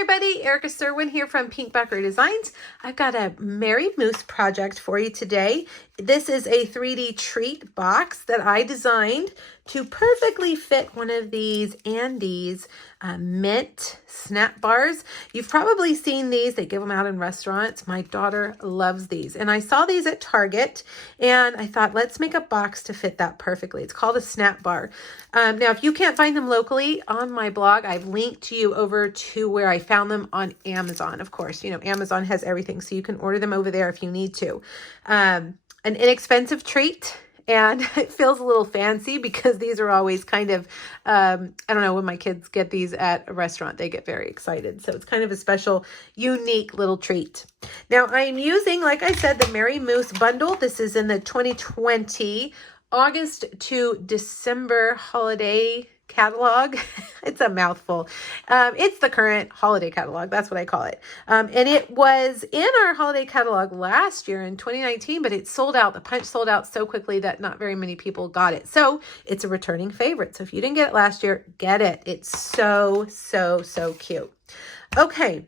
everybody, Erica Serwin here from Pink Buckaroo Designs. I've got a Merry Moose project for you today. This is a 3D treat box that I designed to perfectly fit one of these Andes mint snap bars. You've probably seen these. They give them out in restaurants. My daughter loves these. And I saw these at Target and I thought, let's make a box to fit that perfectly. It's called a snap bar. Now, if you can't find them locally, on my blog, I've linked you over to where I found them on Amazon. Of course, you know, Amazon has everything, so you can order them over there if you need to. An inexpensive treat, and it feels a little fancy because these are always kind of, I don't know, when my kids get these at a restaurant, they get very excited. So it's kind of a special, unique little treat. Now I'm using, like I said, the Merry Moose bundle. This is in the 2020 August to December holiday catalog. It's a mouthful. It's the current holiday catalog. That's what I call it. And it was in our holiday catalog last year in 2019, but it sold out. The punch sold out so quickly that not very many people got it. So it's a returning favorite. So if you didn't get it last year, get it. It's so, so, so cute. Okay.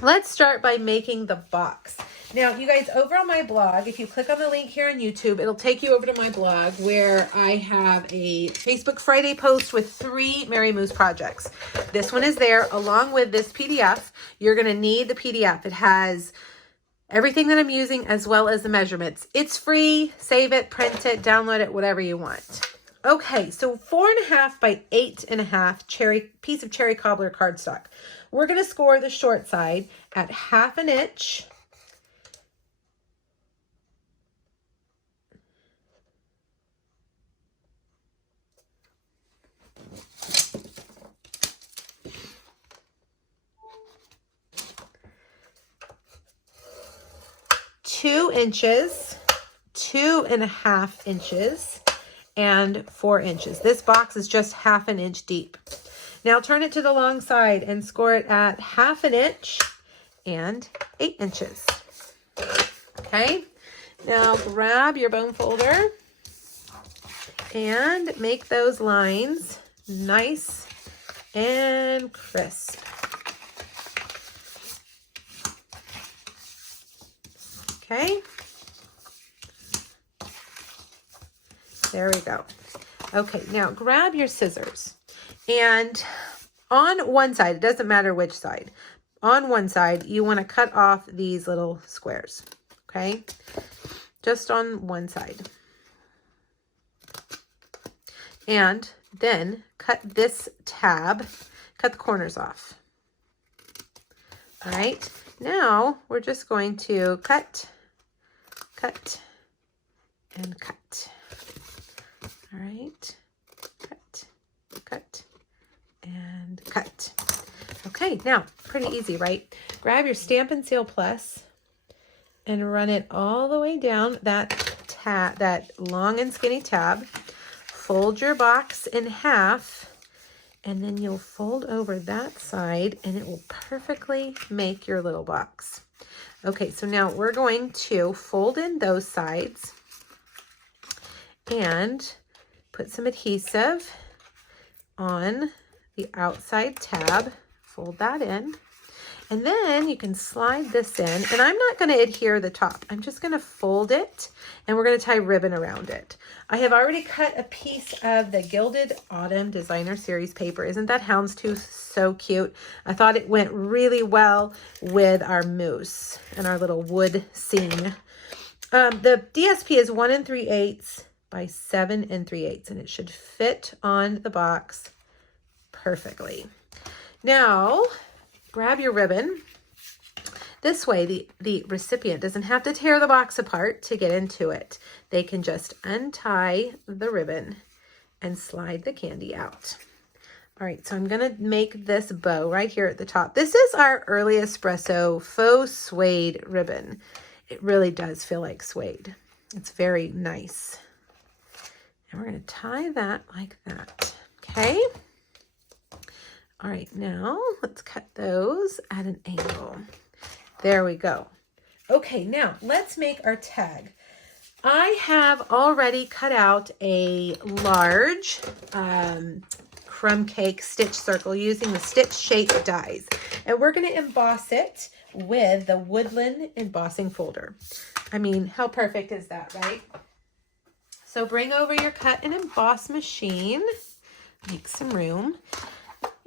Let's start by making the box. Now, you guys, over on my blog, if you click on the link here on YouTube, it'll take you over to my blog where I have a Facebook Friday post with 3 Merry Moose projects. This one is there along with this PDF. You're going to need the PDF. It has everything that I'm using as well as the measurements. It's free. Save it, print it, download it, whatever you want. Okay, so 4.5 by 8.5 piece of cherry cobbler cardstock. We're going to score the short side at 1/2 inch. Two inches, 2.5 inches, and 4 inches. This box is just 1/2 inch deep. Now turn it to the long side and score it at 1/2 inch and 8 inches. Okay, now grab your bone folder and make those lines nice and crisp. Okay, there we go. Okay, now grab your scissors. And on one side, it doesn't matter which side, on one side, you want to cut off these little squares, okay? Just on one side. And then cut this tab, cut the corners off. All right, now we're just going to cut, and cut. All right, cut, and cut. Okay, now pretty easy, right? Grab your Stampin' Seal Plus and run it all the way down that long and skinny tab. Fold your box in half, and then you'll fold over that side, and it will perfectly make your little box. Okay, so now we're going to fold in those sides and put some adhesive on the outside tab, fold that in, and then you can slide this in, and I'm not going to adhere the top. I'm just going to fold it, and we're going to tie ribbon around it. I have already cut a piece of the Gilded Autumn Designer Series paper. Isn't that houndstooth so cute? I thought it went really well with our moose and our little wood scene. The DSP is 1 3/8 by 7 3/8, and it should fit on the box perfectly. Now, grab your ribbon. This way, the recipient doesn't have to tear the box apart to get into it. They can just untie the ribbon and slide the candy out. All right, so I'm going to make this bow right here at the top. This is our Early Espresso faux suede ribbon. It really does feel like suede. It's very nice. And we're going to tie that like that. Okay. All right, now let's cut those at an angle. There we go. Okay, now let's make our tag. I have already cut out a large crumb cake stitch circle using the stitch shape dies. And we're going to emboss it with the Woodland embossing folder. I mean, how perfect is that, right? So bring over your cut and emboss machine, make some room.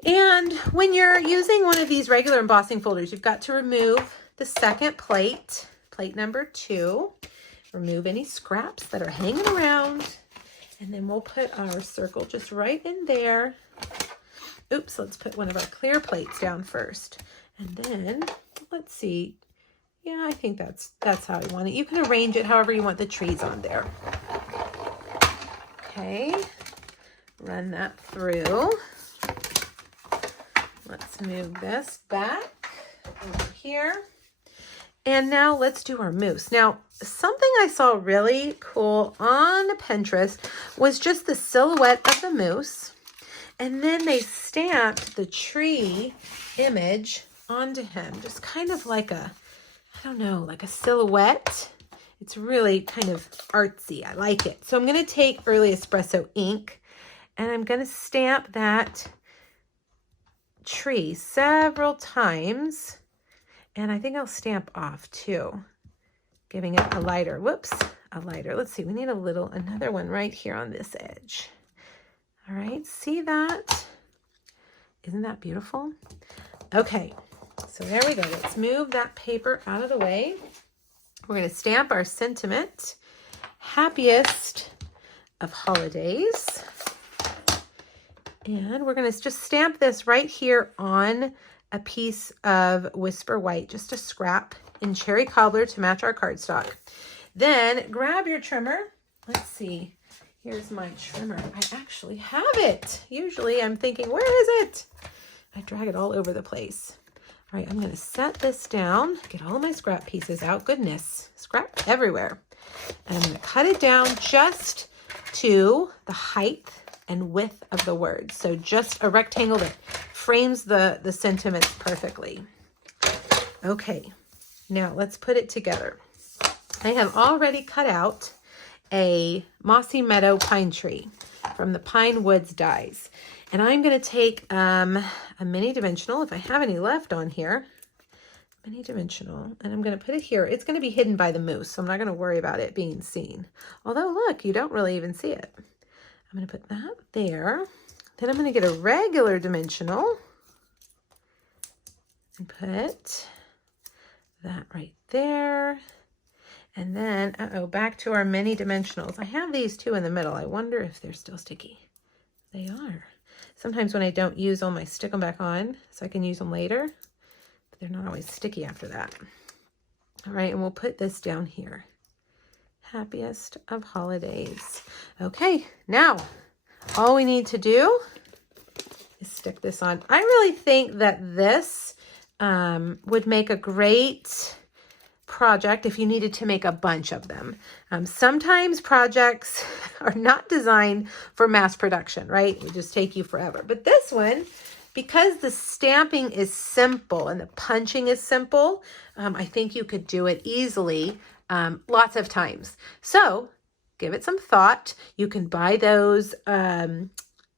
And when you're using one of these regular embossing folders, you've got to remove the second plate, plate number 2. Remove any scraps that are hanging around. And then we'll put our circle just right in there. Oops, let's put one of our clear plates down first. And then, let's see. Yeah, I think that's how I want it. You can arrange it however you want the trees on there. Okay, run that through. Let's move this back over here. And now let's do our moose. Now, something I saw really cool on Pinterest was just the silhouette of the moose. And then they stamped the tree image onto him. Just kind of like a, I don't know, like a silhouette. It's really kind of artsy. I like it. So I'm going to take Early Espresso ink and I'm going to stamp that tree several times. And I think I'll stamp off too, giving it a lighter. Whoops, a lighter. Let's see, we need another one right here on this edge. All right, see that? Isn't that beautiful? Okay, so there we go. Let's move that paper out of the way. We're going to stamp our sentiment, happiest of holidays. And we're going to just stamp this right here on a piece of Whisper White, just a scrap in Cherry Cobbler to match our cardstock. Then grab your trimmer. Let's see. Here's my trimmer. I actually have it. Usually I'm thinking, where is it? I drag it all over the place. All right, I'm going to set this down, get all of my scrap pieces out. Goodness, scrap everywhere. And I'm going to cut it down just to the height and width of the words. So just a rectangle that frames the sentiments perfectly. Okay, now let's put it together. I have already cut out a Mossy Meadow pine tree from the Pine Woods dies. And I'm going to take a mini dimensional, if I have any left on here, mini dimensional, and I'm going to put it here. It's going to be hidden by the moose, so I'm not going to worry about it being seen. Although, look, you don't really even see it. I'm going to put that there. Then I'm going to get a regular dimensional and put that right there. And then, back to our mini dimensionals. I have these two in the middle. I wonder if they're still sticky. They are. Sometimes when I don't use them, I stick them back on so I can use them later. But they're not always sticky after that. All right, and we'll put this down here. Happiest of holidays. Okay, now all we need to do is stick this on. I really think that this would make a great project if you needed to make a bunch of them. Sometimes projects are not designed for mass production, right? It would just take you forever. But this one, because the stamping is simple and the punching is simple, I think you could do it easily lots of times. So give it some thought. You can buy those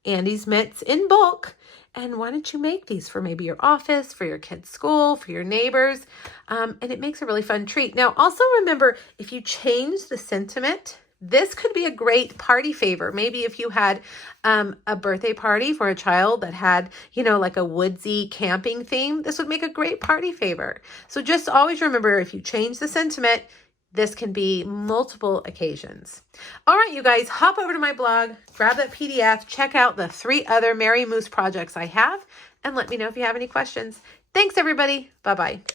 Andes mitts in bulk. And why don't you make these for maybe your office, for your kids' school, for your neighbors? And it makes a really fun treat. Now, also remember, if you change the sentiment, this could be a great party favor. Maybe if you had a birthday party for a child that had, like a woodsy camping theme, this would make a great party favor. So just always remember, if you change the sentiment, this can be multiple occasions. All right, you guys, hop over to my blog, grab that PDF, check out the 3 other Merry Moose projects I have, and let me know if you have any questions. Thanks, everybody. Bye-bye.